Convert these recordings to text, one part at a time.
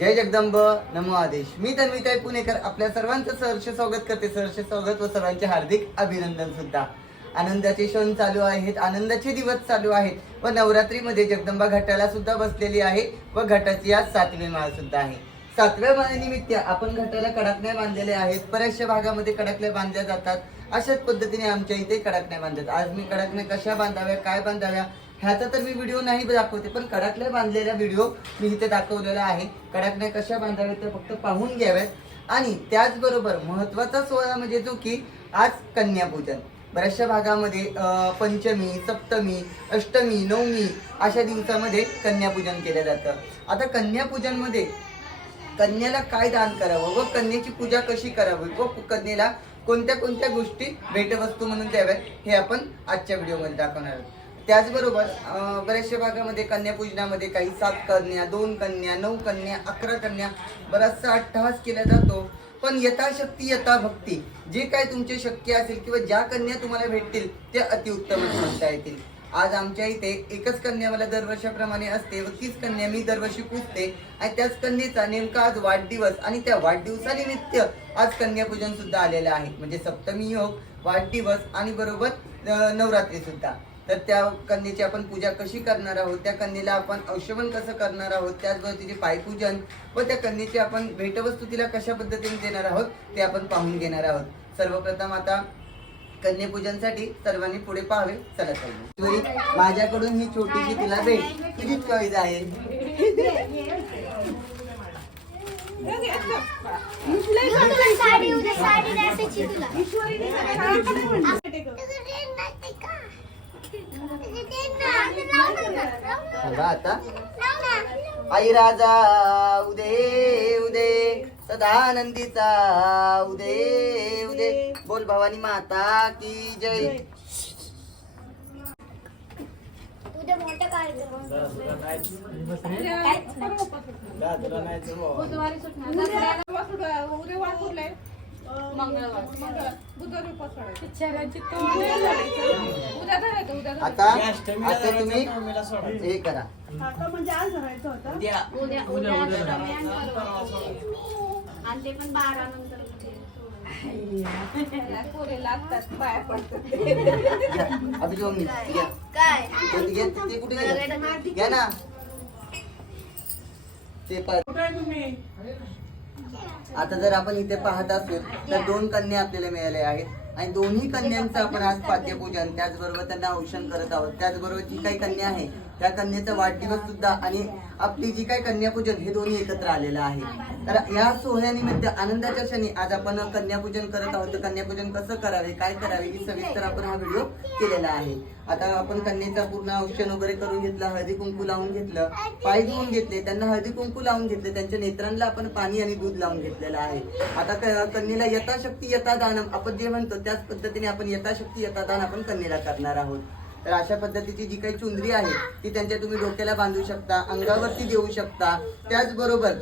जय जगदंब नमो आदेश. मी तन्विताई पुणेकर आपल्या सर्वांचं सहर्ष स्वागत करते. सहर्ष स्वागत व सर्वांचे हार्दिक अभिनंदन सुद्धा. आनंदाचे क्षण चालू आहेत आनंदाचे दिवस चालू आहेत व नवरात्रीमध्ये जगदंबा घाटाला सुद्धा बसलेली आहे व घाटाची आज सातवी माळ सुद्धा आहे. सातव्या माळेनिमित्त आपण घाटाला कडाकण्या बांधलेल्या आहेत. बऱ्याचशा भागामध्ये कडाकण्या बांधल्या जातात. अशाच पद्धतीने आमच्या इथे कडाकण्या बांधतात. आज मी कडाकण्या कशा बांधाव्या काय बांधाव्या ह्याचा तर मी व्हिडिओ नाही दाखवते पण कडाकल्या बांधलेला व्हिडिओ मी इथे दाखवलेला आहे. कडाकण्या कशा बांधाव्यात त्या फक्त पाहून घ्याव्यात आणि त्याचबरोबर महत्त्वाचा सोहळा म्हणजे जो की आज कन्यापूजन. बऱ्याचशा भागामध्ये पंचमी सप्तमी अष्टमी नवमी अशा दिवसामध्ये कन्यापूजन केलं जातं. आता कन्यापूजनमध्ये कन्याला काय दान करावं व कन्याची पूजा कशी करावी व कन्येला कोणत्या कोणत्या गोष्टी भेटवस्तू म्हणून द्याव्यात हे आपण आजच्या व्हिडिओमध्ये दाखवणार आहोत. त्याचबरोबर बऱ्याचशा भागामध्ये कन्यापूजनामध्ये काही सात कन्या दोन कन्या नऊ कन्या अकरा कन्या बराचसा अट्टहास केला जातो. पण यथाशक्ती यथा भक्ती जे काय तुमचे शक्य असेल किंवा ज्या कन्या तुम्हाला भेटतील त्या अतिउत्तमच म्हणता येतील. आज आमच्या इथे एकच कन्या मला दरवर्षाप्रमाणे असते व तीच कन्या मी दरवर्षी पूजते. आणि त्याच कन्येचा नेमका आज वाढदिवस आणि त्या वाढदिवसानिमित्त आज कन्यापूजन सुद्धा आलेलं आहे. म्हणजे सप्तमी योग वाढदिवस आणि बरोबर नवरात्री सुद्धा. तर त्या कन्येची आपण पूजा कशी करणार आहोत? त्या कन्येला आपण औषधन कसं करणार आहोत? त्याचबरोबर तिचे पायपूजन व त्या कन्येची आपण भेटवस्तू तिला कशा पद्धतीने देणार आहोत ते आपण पाहून घेणार आहोत. सर्वप्रथम आता कन्यापूजनसाठी सर्वांनी पुढे पाहावे. चला चालू माझ्याकडून ही छोटीशी तुला भेट. तुझी चॉईस आहे. तुला साडी बघा आता. आई राजा उदे उदे. सदानंदीचा उदे उदे. बोल भवानी माता की जय. उद्या उद्या. उद्या धरायचं. उद्या उद्या. आता आता तुम्ही हे करा. उद्या. उद्या आणि परवा. आणि ते पण बारा नंतर पोरी लागतात पाया पडतात. घ्या. काय? ते घे, ते कुठे गेलं? घ्या ना. ते पण आता जर आपण इथे पाहत असेल तर दोन कन्या आपल्याला मिळाल्या आहेत. आणि दोन्ही कन्यांचं आपण आज पाद्यपूजन त्याचबरोबर त्यांना औषण करत आहोत. त्याचबरोबर जी काही कन्या आहे त्या कन्याचा वाढदिवस सुद्धा आणि आपली जी काही कन्यापूजन हे दोन्ही एकत्र आलेलं आहे. तर या सोहळ्यानिमित्त आनंदाच्या क्षणी आज आपण कन्यापूजन करत आहोत. तर कन्यापूजन कसं करावे काय करावे ही सविस्तर आपण हा व्हिडिओ केलेला आहे. आता आपण कन्येचा पूर्ण औषण वगैरे करून घेतलं हळदी कुंकू लावून घेतलं पाय धुवून घेतले त्यांना हळदी कुंकू लावून घेतले त्यांच्या नेत्रांना आपण पाणी आणि दूध लावून घेतलेलं आहे. आता कन्येला यथाशक्ती यथादान आपण जे म्हणतो त्याच पद्धतीने आपण यथाशक्ती यथादान आपण कन्येला करणार आहोत. तर अशा पद्धतीची जी काही चुंदरी आहे ती त्यांच्या तुम्ही डोक्याला बांधू शकता अंगावरती देऊ शकता. त्याचबरोबर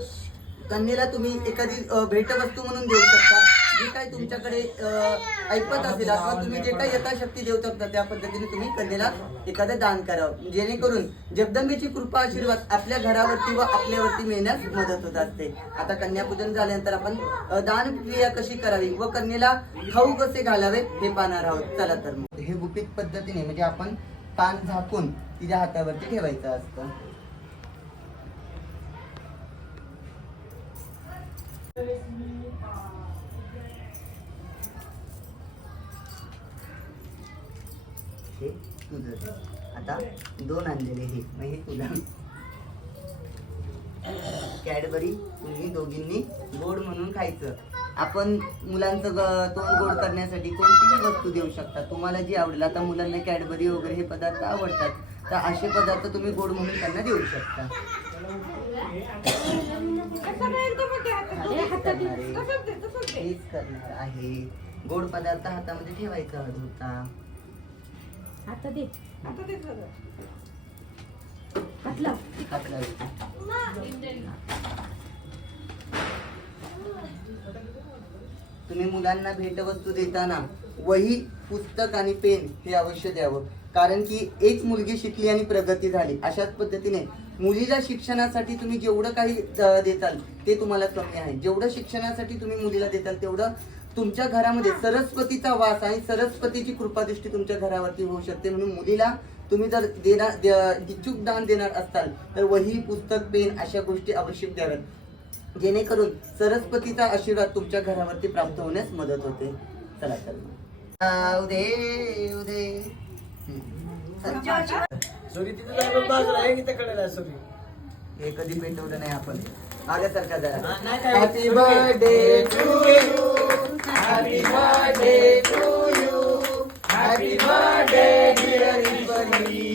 कन्येला तुम्ही एखादी भेटवस्तू म्हणून देऊ शकता. जे काही तुमच्याकडे अ, ऐपत असेल अथवा तुम्ही जे काही यथाशक्ती देऊ शकता त्या पद्धतीने तुम्ही कन्येला एखादं दान करावं. जेणेकरून जगदंबेची कृपा आशीर्वाद आपल्या घरावरती व आपल्यावरती मिळण्यास मदत होत असते. आता कन्यापूजन झाल्यानंतर आपण दान क्रिया कशी करावी व कन्येला खाऊ कसे घालावे हे पाहणार आहोत. चला तर मग. हे गुपित पद्धतीने म्हणजे आपण पान झाकून तिच्या हातावरती ठेवायचं असतं. हे तुझं. आता दोन आणलेले हे मग हे तुला. कॅडबरी तुम्ही दोघींनी गोड म्हणून खायचं. आपण मुलांचं तोंड गोड करण्यासाठी कोणतीही वस्तू देऊ शकता. तुम्हाला जी आवडेल. आता मुलांना कॅडबरी वगैरे हे पदार्थ आवडतात. तर असे पदार्थ तुम्ही गोड म्हणून त्यांना देऊ शकता. करणार दे, दे. हेच करणार आहे. गोड पदार्थ हातामध्ये ठेवायचा होता. आता दे. आपला तुम्ही मुलांना भेटवस्तू देताना वही पुस्तक आणि पेन हे अवश्य द्यावं. कारण की एक मुलगी शिकली आणि प्रगती झाली. अशाच पद्धतीने मुलीला शिक्षणासाठी तुम्ही जेवढं काही देताल ते तुम्हाला कमी आहे. जेवढं शिक्षणासाठी तुम्ही मुलीला देताल तेवढं तुमच्या घरामध्ये सरस्वतीचा वास आणि सरस्वतीची कृपादृष्टी तुमच्या घरावरती होऊ शकते. म्हणून मुलीला तुम्ही जर देणार द- इच्छुक दान देणार असाल तर वही पुस्तक पेन अशा गोष्टी आवश्यक द्याव्यात. जेणेकरून सरस्वतीचा आशीर्वाद तुमच्या घरावरती प्राप्त होण्यास मदत होते. चला चला. उदे उदे. हे कधी पेटवलं नाही आपण. आल्यासारखा जरा. Happy birthday to you happy birthday to you happy birthday dear Ishwari